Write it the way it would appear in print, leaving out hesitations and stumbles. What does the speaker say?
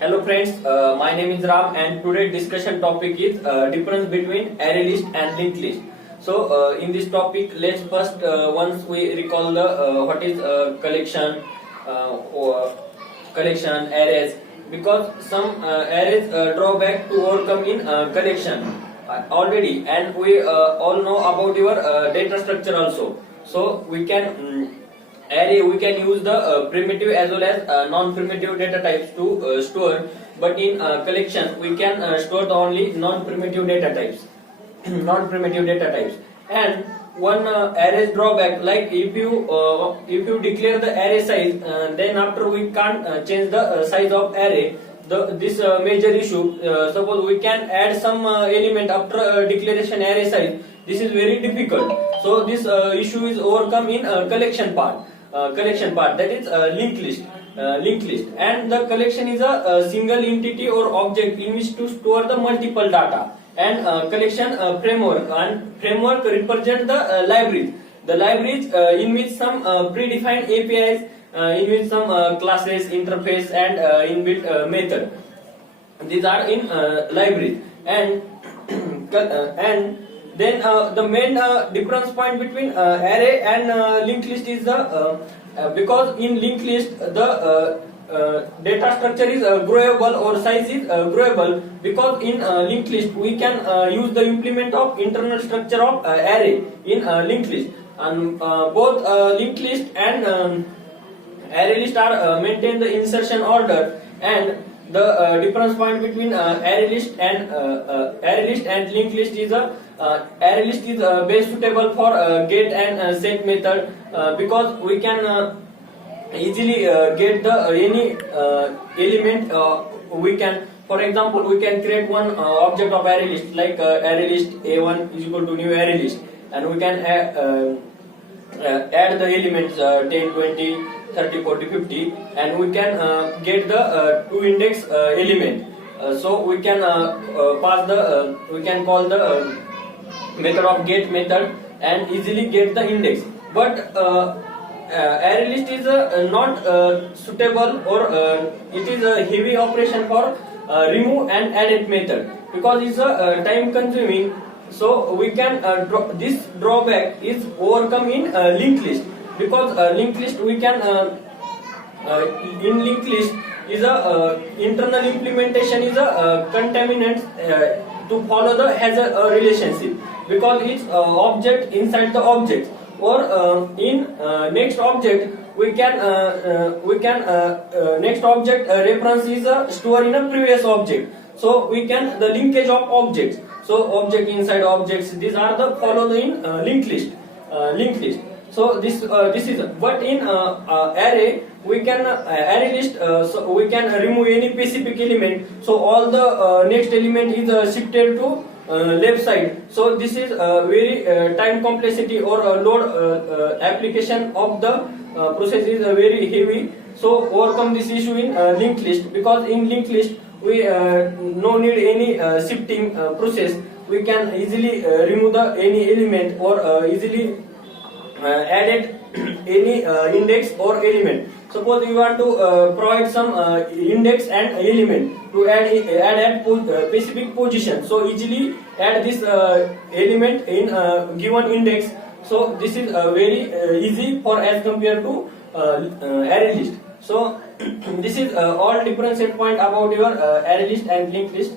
Hello friends, my name is Ram and today's discussion topic is difference between array list and linked list. So in this topic, let's first once we recall the what is collection, or collection arrays, because some arrays draw back to overcome in collection already, and we all know about your data structure also. So we can array we can use the primitive as well as non-primitive data types to store, but in collection we can store the only non-primitive data types non-primitive data types. And one array drawback, like if you declare the array size, then after we can't change the size of array. This major issue, suppose we can add some element after declaration array size, this is very difficult. So this issue is overcome in collection part, that is linked list. And the collection is a single entity or object in which to store the multiple data. And collection framework represent the libraries in which some predefined APIs, in which some classes, interface and inbuilt method. These are in libraries. And and then the main difference point between array and linked list is the because in linked list the data structure is growable or size is growable, because in linked list we can use the implement of internal structure of array in linked list. And both linked list and array list are maintain the insertion order. And the difference point between array list and linked list is array list is best suitable for get and set method, because we can easily get the any element. We can, for example, we can create one object of array list, like array list A1 is equal to new array list, and we can add the elements 10, 20, 30, 40, 50, and we can get the two index element. So we can pass the we can call the method of get method and easily get the index. But array list is not suitable, or it is a heavy operation for remove and add method, because it's time consuming. So we can this drawback is overcome in linked list, because linked list we can in linked list is a internal implementation is a contaminant to follow the has a relationship, because it's object inside the object, or in next object we can next object reference is stored in a previous object. So we can the linkage of objects, so object inside objects, these are the follow in linked list. So this is, but in array we can array list, so we can remove any specific element, so all the next element is shifted to left side. So this is very time complexity or load application of the process is very heavy. So overcome this issue in linked list, because in linked list we no need any shifting process. We can easily remove the any element, or easily added any index or element. Suppose we want to provide some index and element to add specific position, so easily add this element in given index. So this is very easy for as compared to array list. So this is all differentiate point about your array list and linked list.